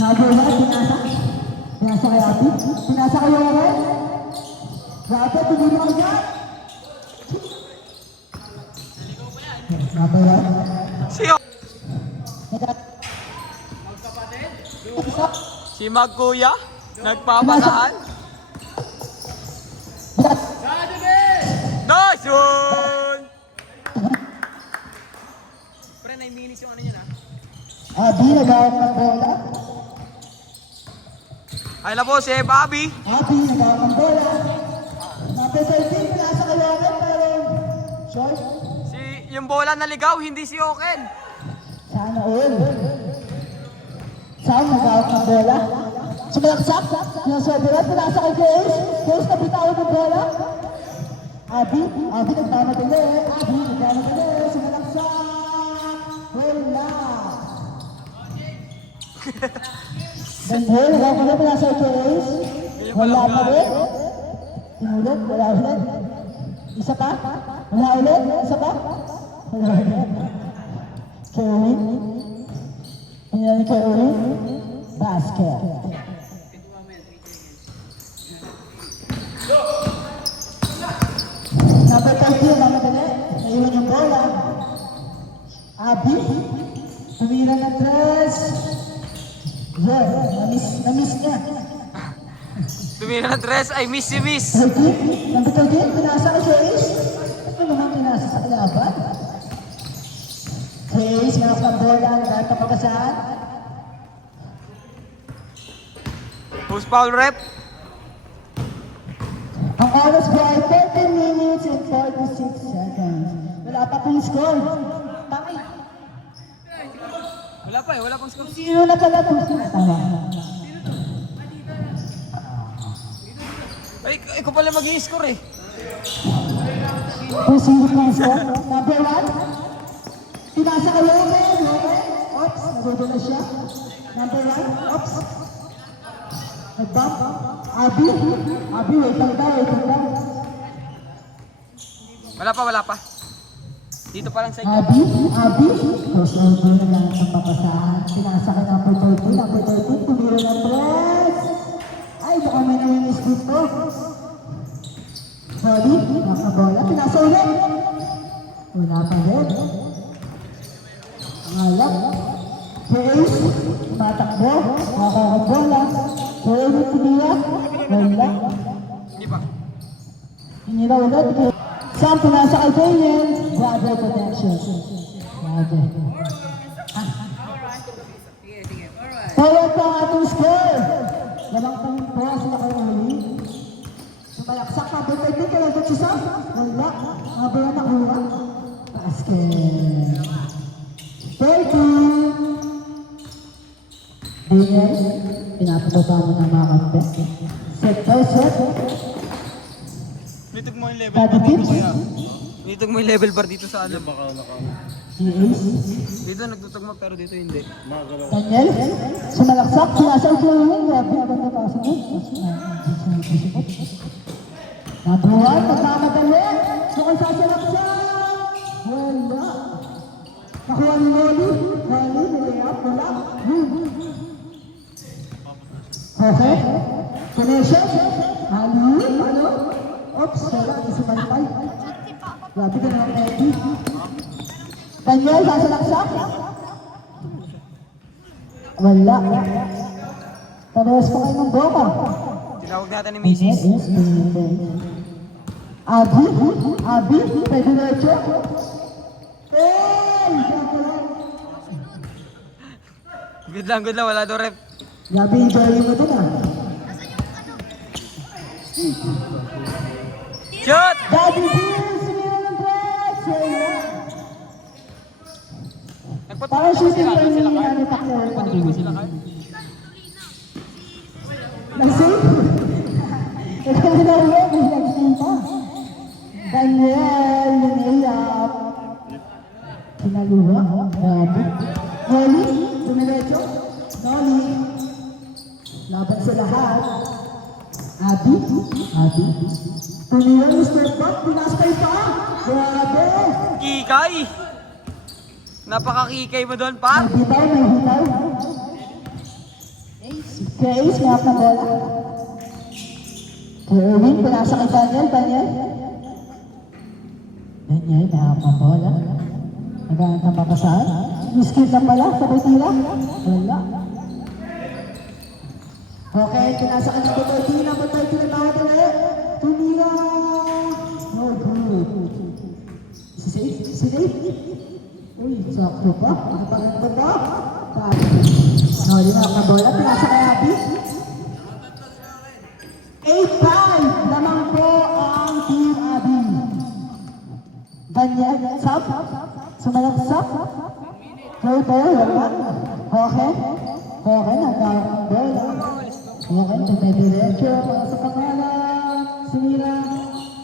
Number 1, pinasa. Pinasa kay Abby. Pinasa kay Owen. Grabe, tumulong ka dyan. Number 1. Si Magkuya, nagpapasaan. Nice one! Pre, 9 minutes yung ano yun Abby, nagawag ng bola. Ay na po si Bobby. Abby, nagawag ng bola. Number 13, pinasa kay Owen, pero short. Yung bola naligaw, hindi si Oken. Sana all. Sam, nagawag ng bola. Sumalaksak. Sinasobera, pinasa kay Grace. Grace, nabitawan ng bola. Abby, nagmamadali. Sumalaksak. Wala. Daniel, nagawag na pinasa kay Grace. Wala pa rin. Inulit, wala ulit. Isa pa? Wala ulit? Isa pa? Wala ulit. Kevin. Ayan, Kevin. Basket. Number 13, mamadali. Naiwan yung bola. Abby. Tumira ng tres. Yan, na-miss niya. Tumira ng tres, ay miss si miss. 13, number 13, pinasa kay Grace. Ano naman pinasa sa kalaban? Grace, mga ng bola, nagpapakasahan. Who's foul rep? Ang oras po ay 13 minutes and 46 seconds. Wala pa pong score. Bakit? Wala pang score. Sino na pala po? Tama. Ay, ikaw pala mag-i-score eh. Kung sino pong score? Number 1. Pinasa kayo. Oops, nagugulo siya. Number 1. Oops. Nag-bump. Abby, wait lang daw. Wala pa. Dito pa lang sa inyo. Abby. Crossover na lang sa papasahan. Pinasa ka number 13. Tumira ng press. Ay, baka may nanginis dito. Sorry, nakabola. Pinasa ulit. Wala pa rin. Ngalap. Grace, tumatakbo. Nakakabola. Grace, tumira. Wala. Hindi pa. Hinira ulit. Sam, pinasa kay Kayen. Brother protection. Brother. Tawag pa ang ating score. Walang pang-pura sila kayo huli. Sumalaksak pa. Butay din ka lang ito siya. Wala. Habang na nakuha. Basket. 30. Daniel, pinapababa mo ng mga kampe. Set by set. Nitog mo yung level Tati bar dito Pips. kaya. Nitog mo yung level bar dito sa ano. Dito nagtutog mo pero dito hindi. Daniel, sumalaksak. Sinasal ko yun. Grabe, abang napasok mo. Number 1, magmamadali. Mukhang sasalaksak. Wala. Nakuha ni Molly. Nilayap. Wala. Okay. Connection. Ano? Oops, wala. Isumalpay. Grabe ka naman, Eddie. Daniel, sasalaksak. Wala. Parehas pa kayo ng boka. Tinawag natin ni Mrs. Abby, pwede na ito. Good lang, wala daw rep. Grabe yung journey mo dun Shoot! Daddy B, sumira ng press. Parang shooting pa yung ano takler. Nag-save? Ikaw na ulit, may nag-save pa. Daniel, linayap. Pinaluha. Grabe. Noli, tumiretso. Noli. Laban sa lahat. Abby. Tumira yung step back, pinaspay pa. Grabe. Kikay! Napakakikay mo doon, pa. May hitaw. Kaya Ace, may hap na bola. Kaya Erwin, pinasa kay Daniel. Daniel, may hap na bola. Naghanap ng mapasaan. Miskil na pala, sabay tira. Wala. Okay, pinasa kay number 13. Number 13 na mga dali. Tumira. No good. Si Dave. Uy, sakto pa. Nakapaganda ba? Di na ako bola. Pinasa kay Abby. 8-5 naman po ang Team Abby. Daniel, sub. Sumalaksak. Play ball, wala. Okay, nagkaroon ang bola. Okay, nagdidiretso. Para sa pangalan. Sumira.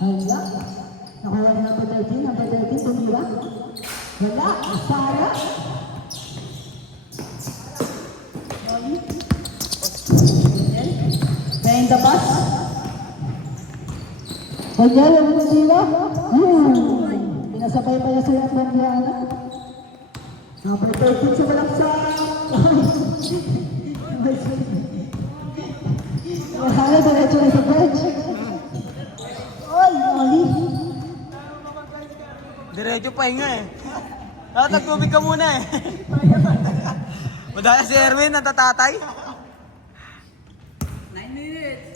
Wala. Nakuha ni number 13. Sumira. Wala. Sara. Behind the bus. Daniel, ano na sila? Pinasabay pa niya sa yung Bandiana. Number 13 sa Malaksak. Mahalo, diretso na sa bench. Ay, mali. Diretso pahinga eh. Tubig ka muna eh. Madaya si Erwin, natatatay. 9 minutes.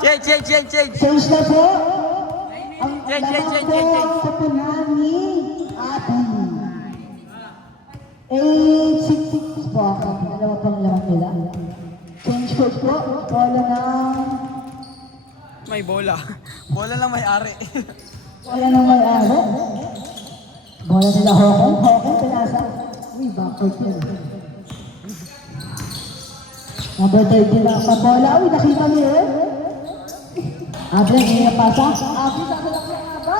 Change. Change na po. Ang Change. sa punan ni Abby. 8-6 po. Dalawa pang laman nila. Change coach po. Bola ng... May bola. Bola lang may ari. Bola ng may-ari. Bola nila Hawking, pinasa. Uy, backcourt yun. Number 30 na ang bola. Uy, nakita niyo eh. Abby, hindi na pasa. Abby, sasalaksak nga ba?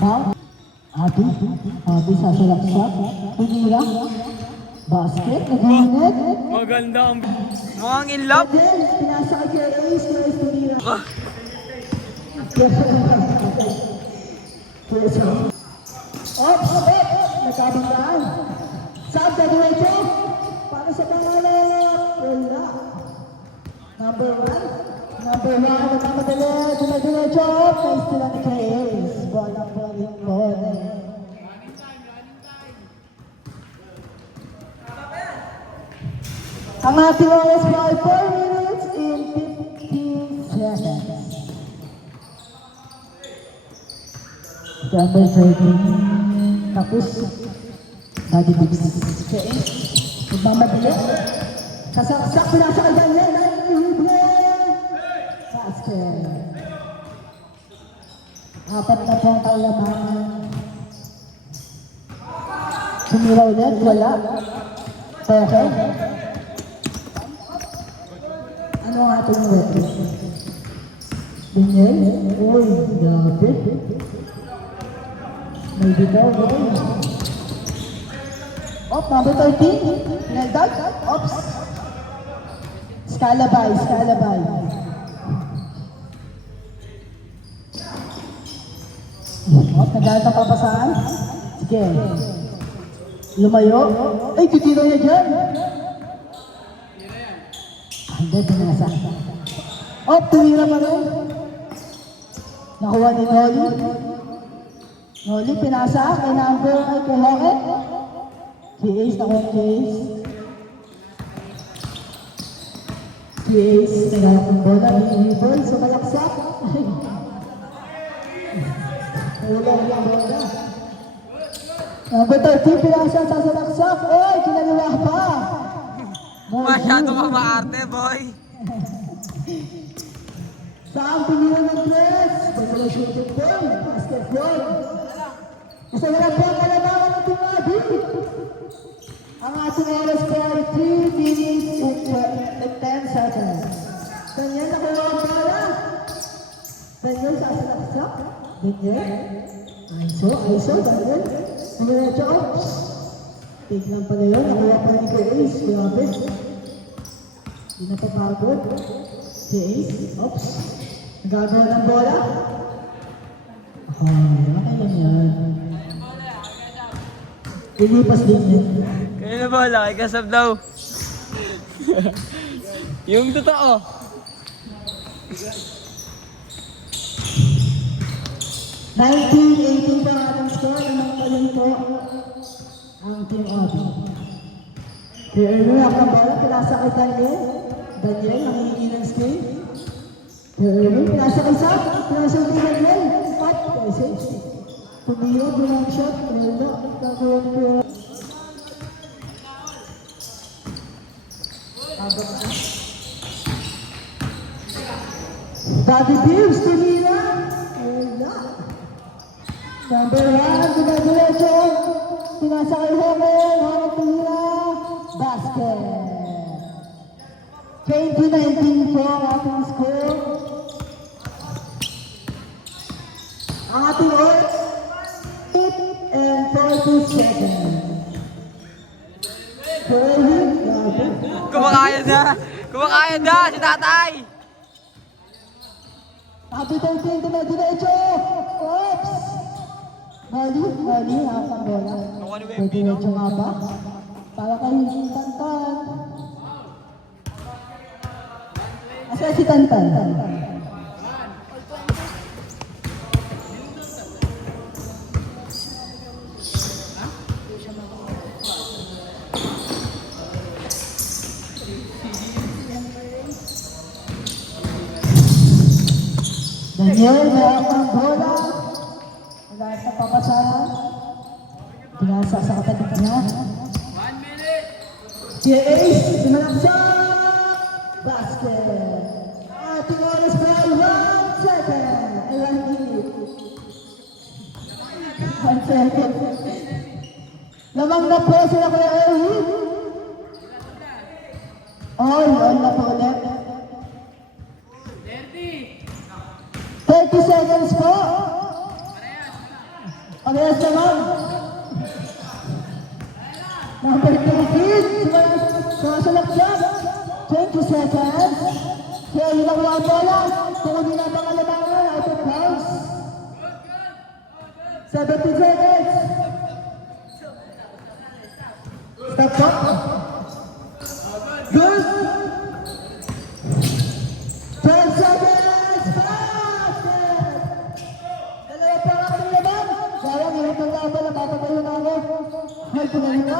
Bow. Abby, sasalaksak. Pinira. Basket, nag-unit. Maganda ang... Mukhang in love. Pinasa kay Ace, pinira. Ops! Nagkabanggaan. Saan ka diretso? Para sa pangalan. Wala. Number 1. Nagkamadali. Diretso. Place nila ni kay Ace. Bola pa rin bola. Ang ating oras po ay 4 minutes and 15 seconds. Number 13. Tapos, body bigs. Okay. Magmamadali. Kasaksak, pinasa kay Daniel. Basket. Apat na po ang kaulaman. Sumira ulit, wala. Okay. Ano ang ating weapon? Daniel? Uy, grabe. May bitaw, boy. Op, number 13. Pinagdag. Ops. Scalabay. Op, nagalit ang papasaan. Sige. Lumayo. Ay, titira niya dyan. Hindi, pinasa. Op, tumira pa rin. Nakuha ni Noli, pinasa kay number ay kay Hockey. Si Ace, nakuha kay Ace. Si Ace, naghanap ng bola. Dribble, sumalaksak. Ulang lang bola. Number 13, pinasa, sasalaksak. Ay, kinaliwa pa. Masyado ka maarte, boy. Saan pinila ng dress? Dalawa shooting ball, basketball. Isa na lang po ang kalabangan ng Tumabi. Ang ating oras po ay 3 minutes and 10 seconds. Daniel, nakuha ang bola. Daniel, sasalaksak. Daniel. Aiso, Daniel. Diretso, ops. Tignan pala yun, nakuha pa rin kay Ace. Grabe. Hindi na papagod. Kay Ace, ops. Nagagawa ng bola. Ano yan? Lilipas din yun. Kaya na ba, laki kasab daw. Yung totoo. 19-18 pa ang ating score. Unang talon po ang Team Obi. Kaya ano ang bola, pinasa kay Daniel. Daniel, nangingi ng skill. Kaya ano, pinasa kay Sam. Pinasa kay Daniel. At kasi, tumira doon ang shot. Wala, nagkakaroon po. Daddy Bills, tumira. Wala. Number 1, dumadiretso. Pinasa kay Homer. Homer tumira. Basket. 20-19 po ang ating score. Ang ating oras, 8 and 40 seconds. Kumakain na. Kumakain na si tatay. Happy 13, dumadiretso. Oops. Mali, nakasang bola. Dumadiretso nga ba? Para kayo Tantan. Asa si Tantan? Daniel, mayroon ang bola. Wala sa papasaran. Pinasa sa katabi niya. 1 minute. Si Ace, sumalaksak. Basket. Ating oras pa ay 1 second. Ay 1 minute. 1 second. Lamang na po sila kaya Ewi. All na po ulit. 30 seconds po. Parehas naman. Number 13, sumasalak siya. 20 seconds. Kaya yun ang mga bola. Kung hindi na bang alamangan, out of bounds. 70 seconds. Stop po. Good. 12 seconds. Basket. Dalawa pa ang ating laban. Sayang, hirap ng laban. Napapagayon ako. Hay, punahin na.